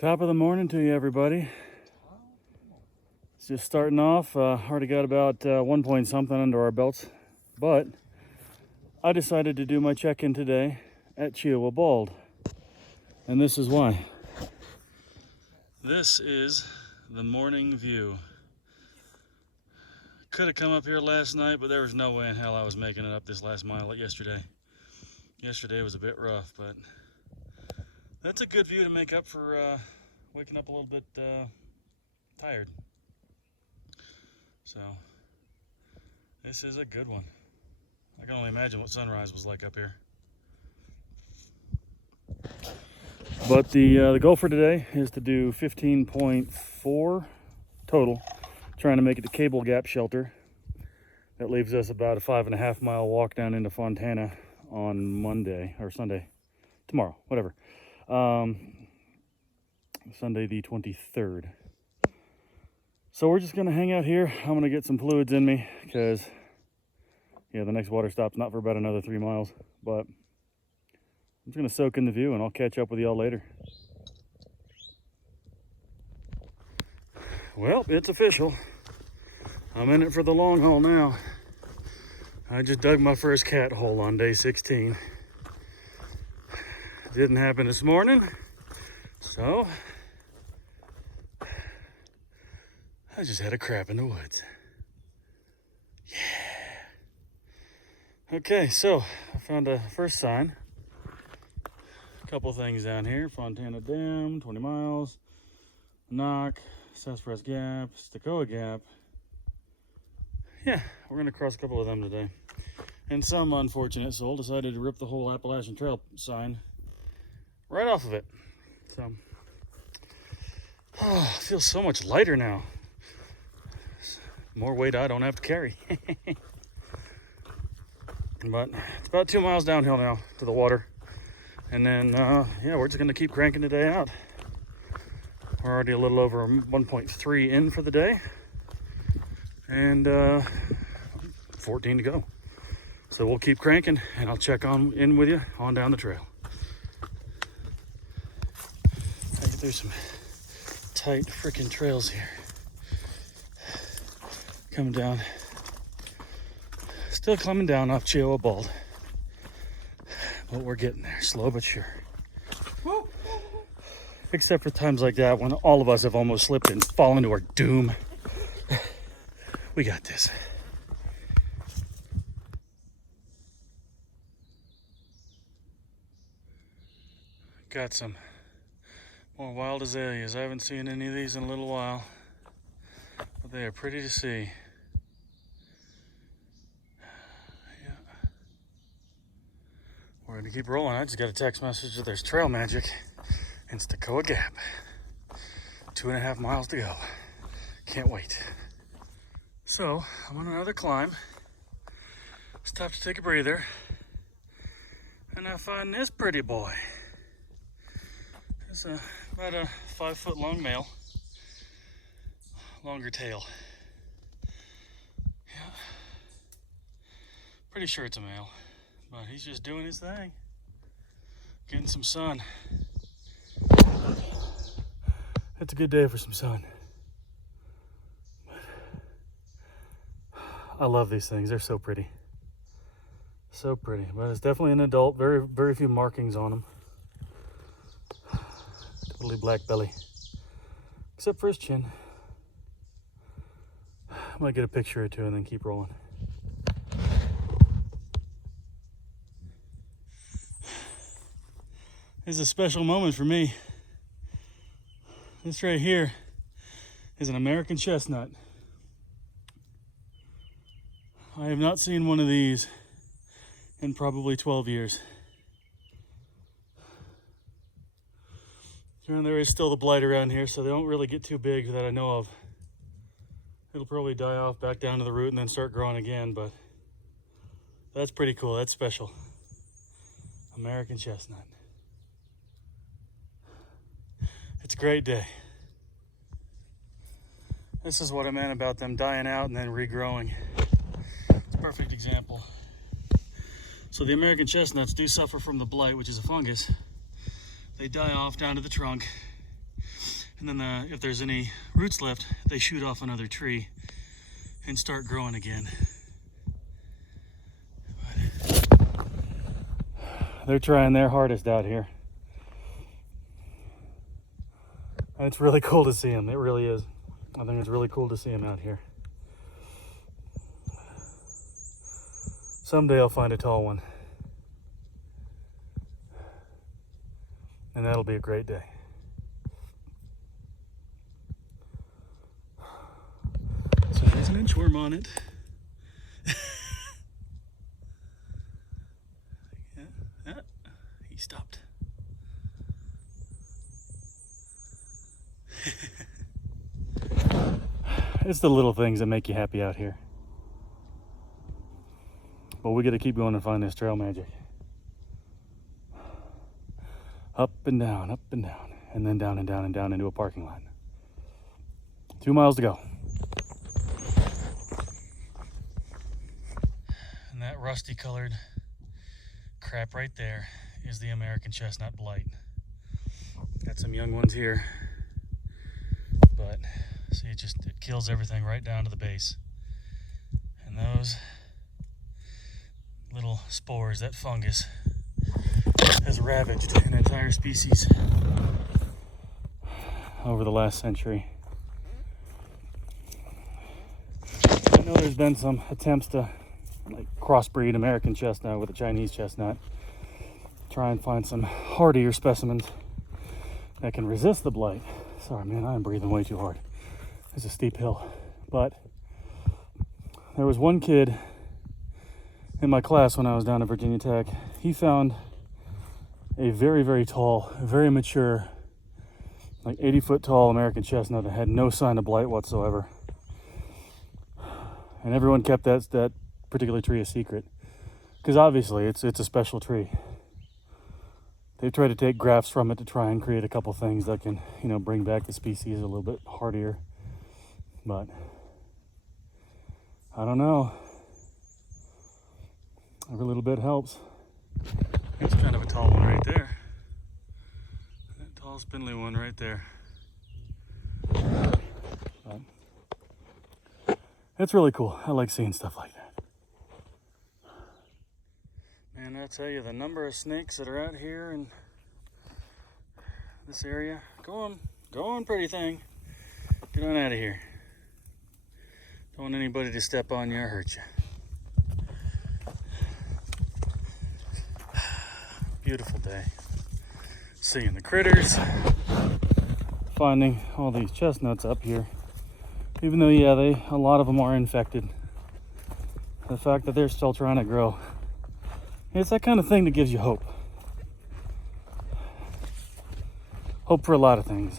Top of the morning to you, everybody. It's just starting off. Already got about 1 point something under our belts, but I decided to do my check-in today at Cheoah Bald, and this is why. This is the morning view. Could have come up here last night, but there was no way in hell I was making it up this last mile yesterday. Yesterday was a bit rough, but that's a good view to make up for waking up a little bit tired. So this is a good one. I can only imagine what sunrise was like up here. But the goal for today is to do 15.4 total, trying to make it to Cable Gap shelter. That leaves us about a 5.5 mile walk down into Fontana on Monday or Sunday, tomorrow, whatever. Sunday the 23rd. So we're just gonna hang out here. I'm gonna get some fluids in me because, yeah, the next water stop's not for about another 3 miles, but I'm just gonna soak in the view and I'll catch up with y'all later. Well, it's official. I'm in it for the long haul now. I just dug my first cat hole on day 16. Didn't happen this morning, so I just had a crap in the woods. Yeah. Okay, so I found a first sign. A couple things down here. Fontana Dam, 20 miles. Knock, Sassafras Gap, Cheoah Gap. Yeah, we're gonna cross a couple of them today. And some unfortunate soul decided to rip the whole Appalachian Trail sign right off of it. So, oh, it feels so much lighter now. More weight I don't have to carry. But it's about 2 miles downhill now to the water. And then, yeah, we're just gonna keep cranking the day out. We're already a little over 1.3 in for the day. And 14 to go. So we'll keep cranking and I'll check in with you on down the trail. I get through some tight freaking trails here. Coming down, still coming down off Cheoah Bald, but we're getting there, slow but sure. Except for times like that when all of us have almost slipped and fallen to our doom. We got this. Got some more wild azaleas. I haven't seen any of these in a little while, but they are pretty to see. Yeah. We're gonna keep rolling. I just got a text message that there's trail magic in Cheoah Gap. 2.5 miles to go. Can't wait. So I'm on another climb. Stop to take a breather, and I find this pretty boy. It's about a 5-foot long male, longer tail. Yeah, pretty sure it's a male, but he's just doing his thing, getting some sun. It's a good day for some sun. I love these things. They're so pretty. So pretty. But it's definitely an adult. Very, very few markings on them. Totally black belly. Except for his chin. I'm going to get a picture or two and then keep rolling. This is a special moment for me. This right here is an American chestnut. I have not seen one of these in probably 12 years. And there is still the blight around here, so they don't really get too big that I know of. It'll probably die off back down to the root and then start growing again, but that's pretty cool. That's special. American chestnut. It's a great day. This is what I meant about them dying out and then regrowing. It's a perfect example. So the American chestnuts do suffer from the blight, which is a fungus. They die off down to the trunk. And then if there's any roots left, they shoot off another tree and start growing again. They're trying their hardest out here. And it's really cool to see them. It really is. I think it's really cool to see them out here. Someday I'll find a tall one. And that'll be a great day. So there's an inchworm on it. Yeah, he stopped. It's the little things that make you happy out here. But we got to keep going and find this trail magic. Up and down, and then down and down and down into a parking lot. 2 miles to go. And that rusty colored crap right there is the American chestnut blight. Got some young ones here, but see, it kills everything right down to the base. And those little spores, that fungus, has ravaged an entire species over the last century. I know there's been some attempts to crossbreed American chestnut with a Chinese chestnut, try and find some hardier specimens that can resist the blight. Sorry man, I'm breathing way too hard. It's a steep hill. But there was one kid in my class when I was down at Virginia Tech. He found a very, very tall, very mature, 80-foot tall American chestnut that had no sign of blight whatsoever. And everyone kept that particular tree a secret, because obviously it's a special tree. They've tried to take grafts from it to try and create a couple things that can, bring back the species a little bit hardier. But I don't know. Every little bit helps. That's kind of a tall one right there. That tall spindly one right there. But it's really cool. I like seeing stuff like that. Man, I tell you, the number of snakes that are out here in this area. Go on, pretty thing. Get on out of here. Don't want anybody to step on you or hurt you. Beautiful day. Seeing the critters. Finding all these chestnuts up here. Even though, yeah, a lot of them are infected. The fact that they're still trying to grow. It's that kind of thing that gives you hope. Hope for a lot of things.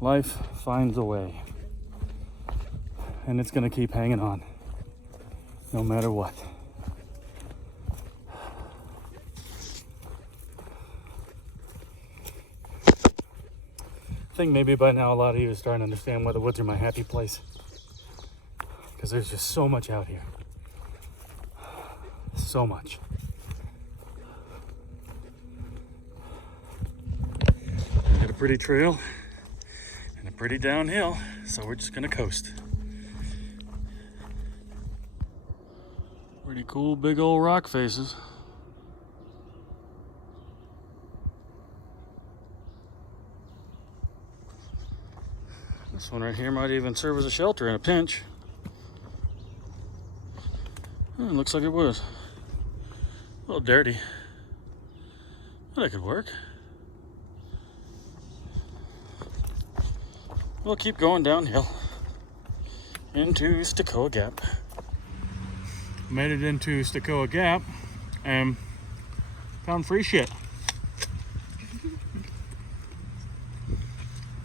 Life finds a way. And it's going to keep hanging on. No matter what. I think maybe by now a lot of you are starting to understand why the woods are my happy place. Because there's just so much out here. So much. We got a pretty trail and a pretty downhill, so we're just gonna coast. Pretty cool big old rock faces. This one right here might even serve as a shelter in a pinch. It looks like it was. A little dirty, but that could work. We'll keep going downhill into Cheoah Gap. Made it into Cheoah Gap and found free shit.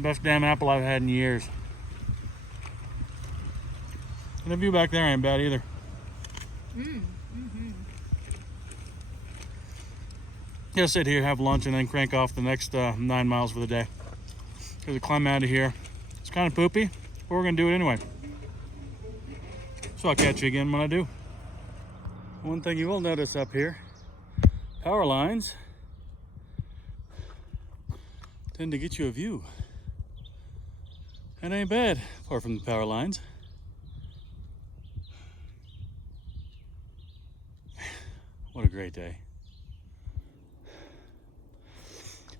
Best damn apple I've had in years. And the view back there ain't bad either. Gonna sit here, have lunch, and then crank off the next 9 miles for the day. Because the climb out of here, it's kind of poopy, but we're gonna do it anyway. So I'll catch you again when I do. One thing you will notice up here, power lines tend to get you a view. That ain't bad, apart from the power lines. What a great day.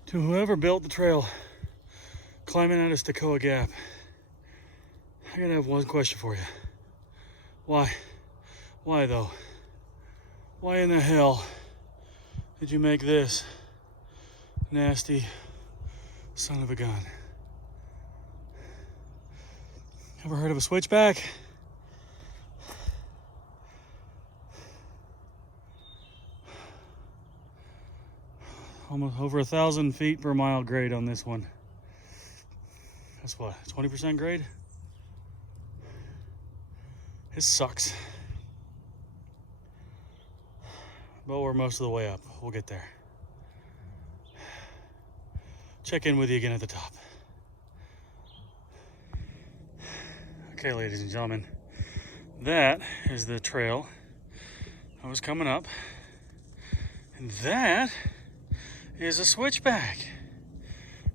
To whoever built the trail climbing out of Cheoah Gap, I gotta have one question for you. Why? Why though? Why in the hell did you make this nasty son of a gun? Ever heard of a switchback? Almost over 1,000 feet per mile grade on this one. That's what, 20% grade? It sucks. But we're most of the way up. We'll get there. Check in with you again at the top. Okay, ladies and gentlemen, that is the trail I was coming up. And that is a switchback.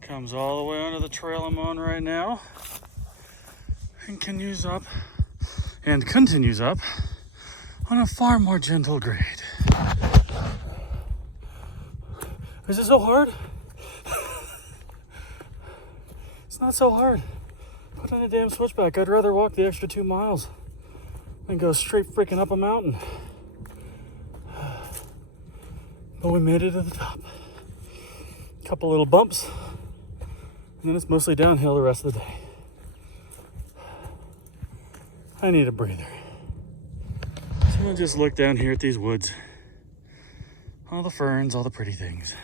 Comes all the way onto the trail I'm on right now and continues up on a far more gentle grade. Is it so hard? It's not so hard. Put in a damn switchback. I'd rather walk the extra 2 miles than go straight freaking up a mountain. But we made it to the top. Couple little bumps, and then it's mostly downhill the rest of the day. I need a breather. So I'll just look down here at these woods. All the ferns, all the pretty things.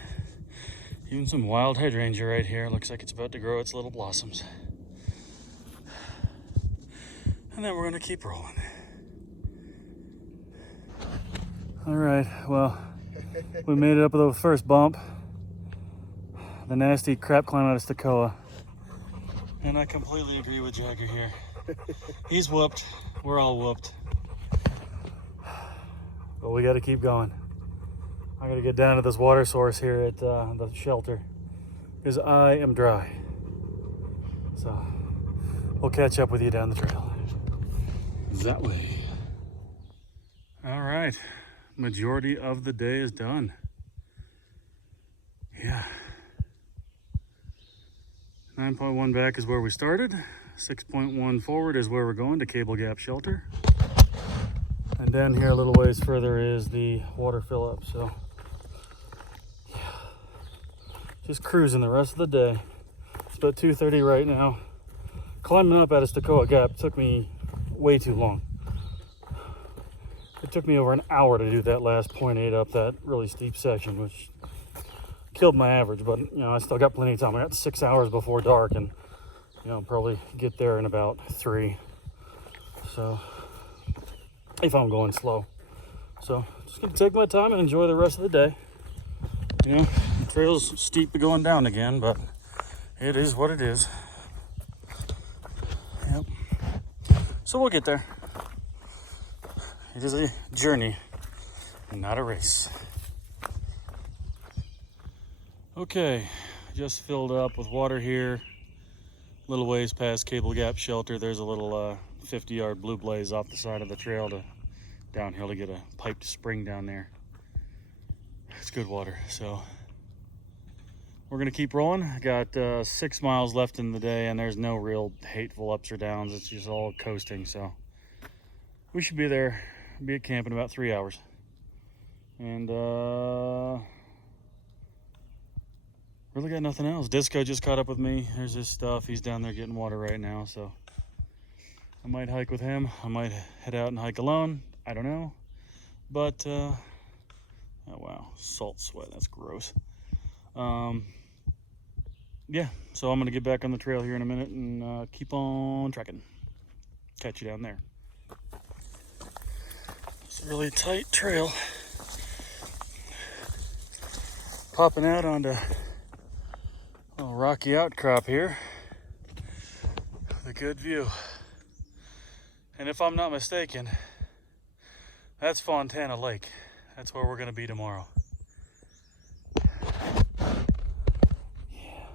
Even some wild hydrangea right here. Looks like it's about to grow its little blossoms. And then we're gonna keep rolling. All right, well, we made it up with the first bump. The nasty crap climb out of Cheoah. And I completely agree with Jagger here. He's whooped. We're all whooped. But we got to keep going. I got to get down to this water source here at the shelter because I am dry. So we'll catch up with you down the trail. That way. All right. Majority of the day is done. Yeah. 9.1 back is where we started. 6.1 forward is where we're going to Cable Gap Shelter. And down here a little ways further is the water fill up. So yeah, just cruising the rest of the day. It's about 2:30 right now. Climbing up out of Cheoah Gap took me way too long. It took me over an hour to do that last 0.8 up that really steep section, which killed my average, but you know, I still got plenty of time. I got 6 hours before dark, and you know, probably get there in about 3. So if I'm going slow. So just gonna take my time and enjoy the rest of the day. You know, the trail's steep going down again, but it is what it is. Yep. So we'll get there. It is a journey, not a race. Okay, just filled up with water here. Little ways past Cable Gap Shelter. There's a little 50-yard blue blaze off the side of the trail to downhill to get a piped spring down there. It's good water, so we're gonna keep rolling. I got 6 miles left in the day, and there's no real hateful ups or downs. It's just all coasting, so we should be there, be at camp in about 3 hours. And really got nothing else. Disco just caught up with me. There's his stuff. He's down there getting water right now, so I might hike with him. I might head out and hike alone. I don't know. But, oh wow, salt sweat. That's gross. Yeah, so I'm going to get back on the trail here in a minute and keep on trekking. Catch you down there. It's a really tight trail. Popping out onto a rocky outcrop here with a good view. And if I'm not mistaken, that's Fontana Lake. That's where we're going to be tomorrow. Yeah.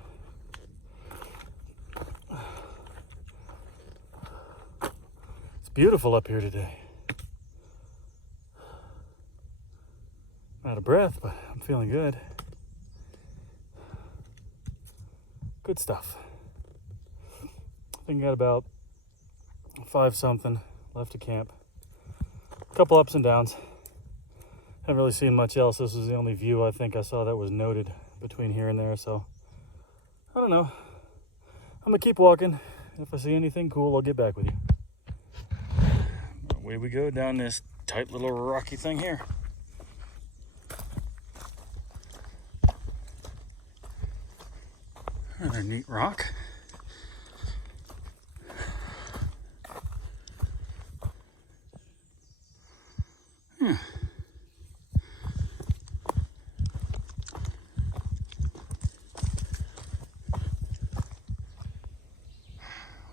beautiful up here today. Out of breath, but I'm feeling good. Good stuff. I think I got about 5 something left to camp. A couple ups and downs. Haven't really seen much else. This was the only view I think I saw that was noted between here and there, so I don't know. I'm gonna keep walking. If I see anything cool, I'll get back with you. Away we go down this tight little rocky thing here. Another neat rock.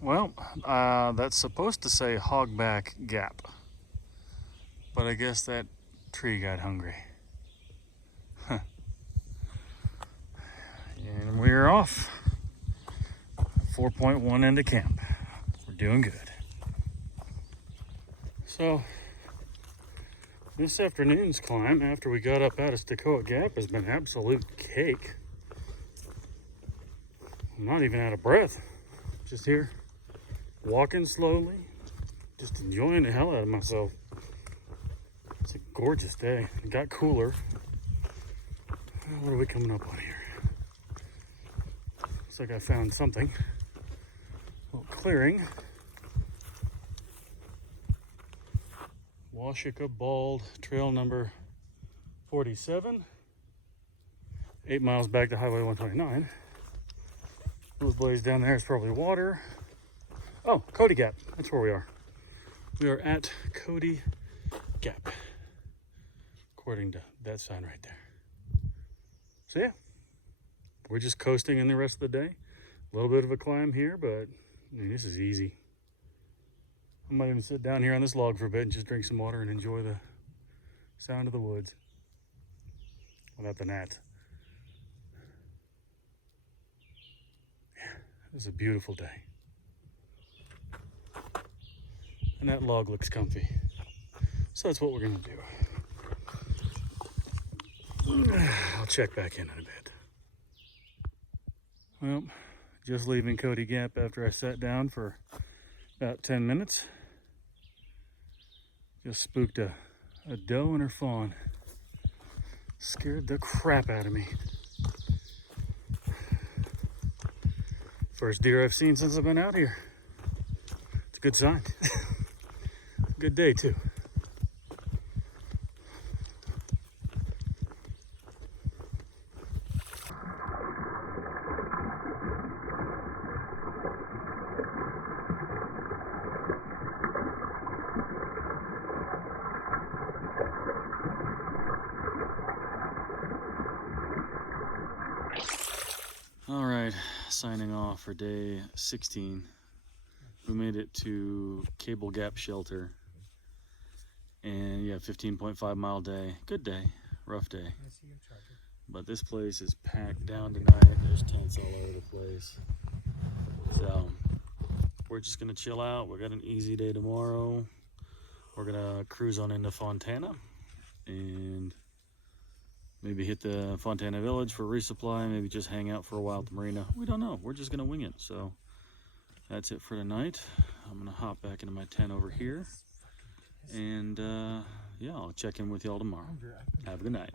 Well, that's supposed to say Hogback Gap, but I guess that tree got hungry. Huh. And we're off. 4.1 into camp. We're doing good. So, this afternoon's climb after we got up out of Cheoah Gap has been absolute cake. I'm not even out of breath. Just here, walking slowly, just enjoying the hell out of myself. It's a gorgeous day. It got cooler. What are we coming up on here? Looks like I found something. A little clearing. Cheoah Bald, trail number 47. 8 miles back to Highway 129. Those blaze down there is probably water. Oh, Cody Gap. That's where we are. We are at Cody Gap, according to that sign right there. So yeah, we're just coasting in the rest of the day. A little bit of a climb here, but I mean, this is easy. I might even sit down here on this log for a bit and just drink some water and enjoy the sound of the woods without the gnats. Yeah, it was a beautiful day. And that log looks comfy. So that's what we're gonna do. I'll check back in a bit. Well, just leaving Cody Gap after I sat down for about 10 minutes. Just spooked a doe and her fawn. Scared the crap out of me. First deer I've seen since I've been out here. It's a good sign. Good day too. All right, signing off for day 16. We made it to Cable Gap Shelter. And yeah, 15.5 mile day. Good day, rough day. But this place is packed down tonight. There's tents all over the place. So we're just gonna chill out. We got an easy day tomorrow. We're gonna cruise on into Fontana and maybe hit the Fontana Village for resupply, maybe just hang out for a while at the marina. We don't know. We're just gonna wing it. So that's it for tonight. I'm gonna hop back into my tent over here. And yeah, I'll check in with y'all tomorrow. Have a good night.